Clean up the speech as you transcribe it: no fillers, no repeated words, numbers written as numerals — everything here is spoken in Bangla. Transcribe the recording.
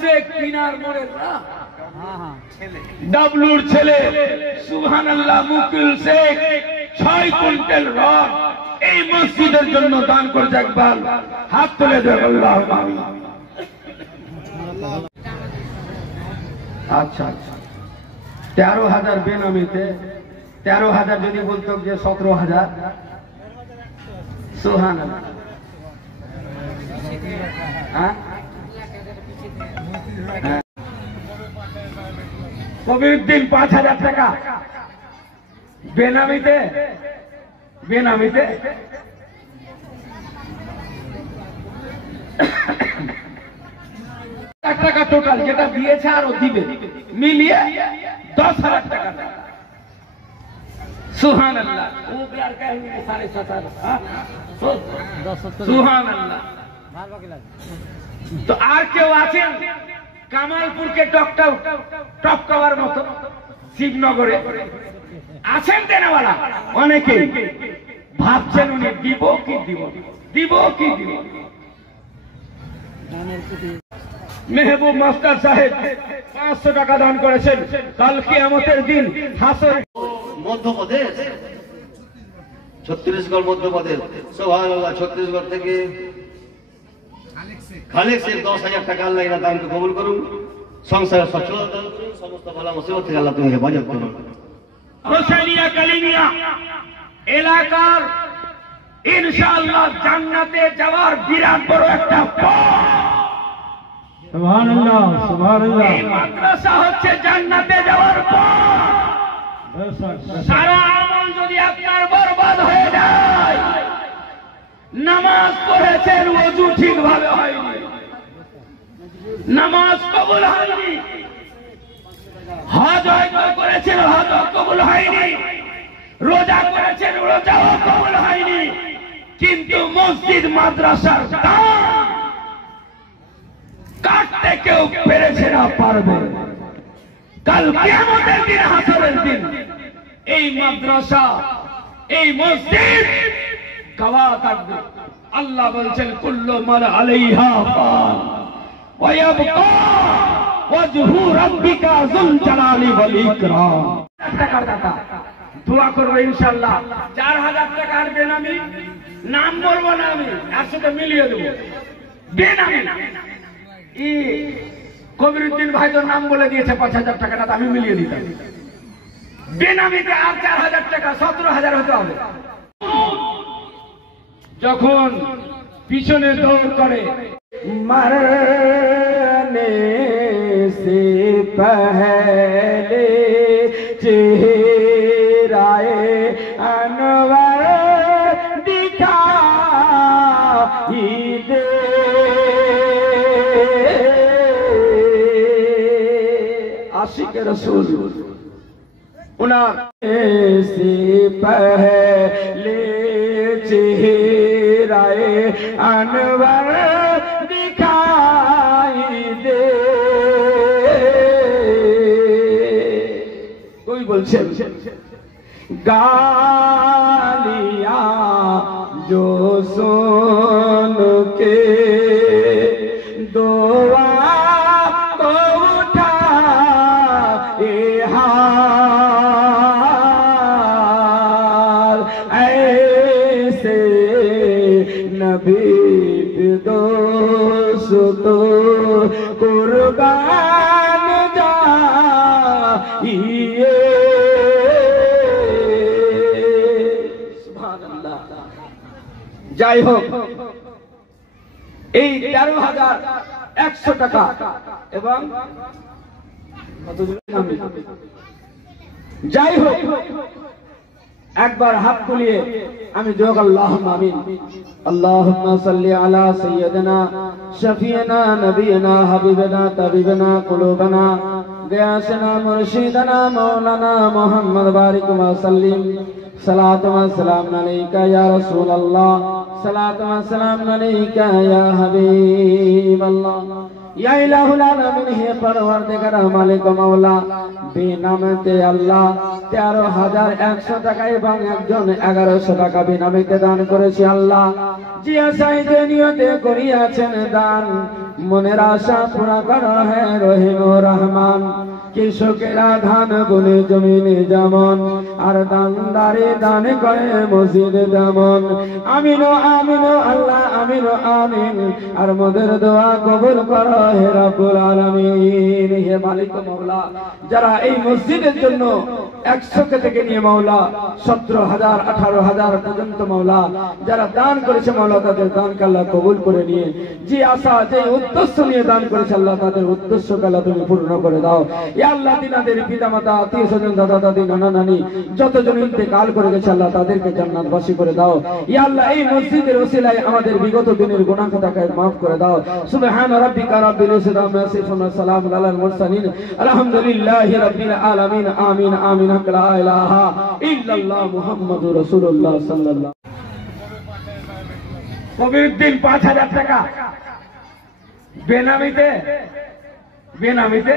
শেখ কিনার মোড়ের না ডাবলুর ছেলে সুবহানাল্লাহ মুকিল শেখ 6 কুইন্টাল রড এই মসজিদের জন্য দান করেছে। একবার হাত তুলে দেন আল্লাহুম্মা আমিন। আচ্ছা আচ্ছা 13,000 বেনামিতে 13,000 যদি বলতো যে 17,000 সুবহানাল্লাহ। কবিরউদ্দিন 5,000 টাকা বেনামিতে বেনামিতে টাকা টোটাল যেটা দিয়েছে আর ও দিবে মিলিয়ে 10,000 টাকা। সুবহানাল্লাহ। ও প্যার কাহিনী 7.5 সুবহানাল্লাহ। তো আর কেউ আছেন কামালপুরকে টপকাওয়ার মতো শিবনগরে আছেন দেনাওয়ালা? অনেকে ভাবছেন উনি দিব কি দিব দিব কি দিব। মেহবুব মাস্টার সাহেব 500 টাকা দান করেছেন। কাল কিয়ামতের দিন হাসর মধ্যপ্রদেশ ছত্তিশগড় মধ্যপ্রদেশ সুবহানাল্লাহ। ছত্তিশগড় থেকে খালেক শেখ 10,000 টাকা আল্লাহ এর দানকে কবুল করুন। সংসারের সচ্ছলতা দান করুন। সমস্ত বালা মুসিবত থেকে আল্লাহ তুমি হেফাজত করুন। হোসেনিয়া কালিমিয়া এলাকার ইনশাআল্লাহ জান্নাতে যাওয়ার বিরাট বড় একটা সুবহানাল্লাহ সুবহানাল্লাহ। এই মাদ্রাসা হচ্ছে জান্নাতে যাওয়ার পথ। সারা আমল যদি আপনার বরবাদ হয়ে যায়, নামাজ পড়েছেন ওযু ঠিকভাবে হয়নি, নামাজ কবুল হয়নি, হজ হয়তো করেছেন হজ কবুল হয়নি, রোজা করেছেন রোজাও কবুল হয়নি, কিন্তু মসজিদ মাদ্রাসার দান কাটতে কেউ পেরেছে না, পারবে। কাল কিয়ামতের দিন হাসরের দিন এই মাদ্রাসা এই মসজিদ গওয়া থাকবে। আল্লাহ বলছেন কুল্লু মান আলাইহা ফান ওয়া ইয়াবকা ওয়াজহু রাব্বিকা যুল জালালি ওয়াল ইকরাম। টাকার দাতা দোয়া করবে ইনশাআল্লাহ। 4,000 টাকার বেনামি নাম বলবো না আমি, এর সাথে মিলিয়ে দেবো বেনামি। কবিরউদ্দিন ভাই তো নাম বলে দিয়েছে 5,000 টাকাটা আমি মিলিয়ে দিতাম। বেনামিতে আর 4,000 টাকা 17,000 হতে হবে। যখন পিছনে দৌড় করে मरने से पहले चेहराए अनवर दिखाई दे, आशिक रसूल उनार से पहले चेहराए अनवर दिखाई दे। कोई बोलছে गालियां जो सुन के दुआ को उठा हाल, ऐसे नबी दोस्त कुर्बान जाइए। যাই হোক এই 13,100 টাকা এবং যাই হোক একবার হাত তুলিয়ে আমি যোগ আল্লাহুম্মা আমিন। اللهم صل على سيدنا شفيعنا نبينا حبيبنا طبيبنا قلوبنا غياثنا مرشدنا مولانا محمد بارك وسلم صلاة والسلام عليك يا رسول الله صلاة والسلام عليك يا حبيب الله या इलाहुल आलमीन हे परवरदिगार मालिक मौला बेनामीते আল্লাহ 13,100 টাকা এবং একজন 1100 টাকা বেনামিতে দান করেছে। আল্লাহ জিয়া সাইদে নিয়তে করিয়াছেন দান মনের আশা পুরা করা হে রহিম রহমান। কৃষকেরা ধান বুনে জমিনে যেমন, আর দানদারে দান করে মসজিদে যেমন। আমিন আমিন আল্লাহ আমিন আমিন। আর মোদের দোয়া কবুল করো হে রব্বুল আলামিন। হে মালিক মওলা, যারা এই মসজিদের জন্য 100 থেকে নিয়ে মওলা 17,000 18,000 পর্যন্ত মওলা যারা দান করেছে মওলা, তাদের দানকে আল্লাহ কবুল করে নিয়ে, যে আশা যে উদ্দেশ্য নিয়ে দান করেছে আল্লাহ, তাদের উদ্দেশ্যকে আল্লাহ তুমি পূর্ণ করে দাও। ইয়া আল্লাহ, তিনাদের পিতামাতা আত্মীয় স্বজন দাদা দাদি নানা নানি যতজন ইন্তেকাল করে গেছে আল্লাহ, তাদেরকে জান্নাতবাসী করে দাও। ইয়া আল্লাহ, এই মসজিদের ওসিলায় আমাদের বিগত দিনের গুনাহ খাতাকে মাফ করে দাও। সুবহান রাব্বিকা রাব্বিল ইজ্জাতি আম্মা ইয়াসিফুন ওয়া সালামুন আলাল মুরসালিন আলহামদুলিল্লাহি রাব্বিল আলামিন। আমিন আমিন। লা ইলাহা ইল্লাল্লাহ মুহাম্মাদুর রাসূলুল্লাহ সাল্লাল্লাহু। কবিরউদ্দিন 5,000 টাকা বেনামিতে বেনামিতে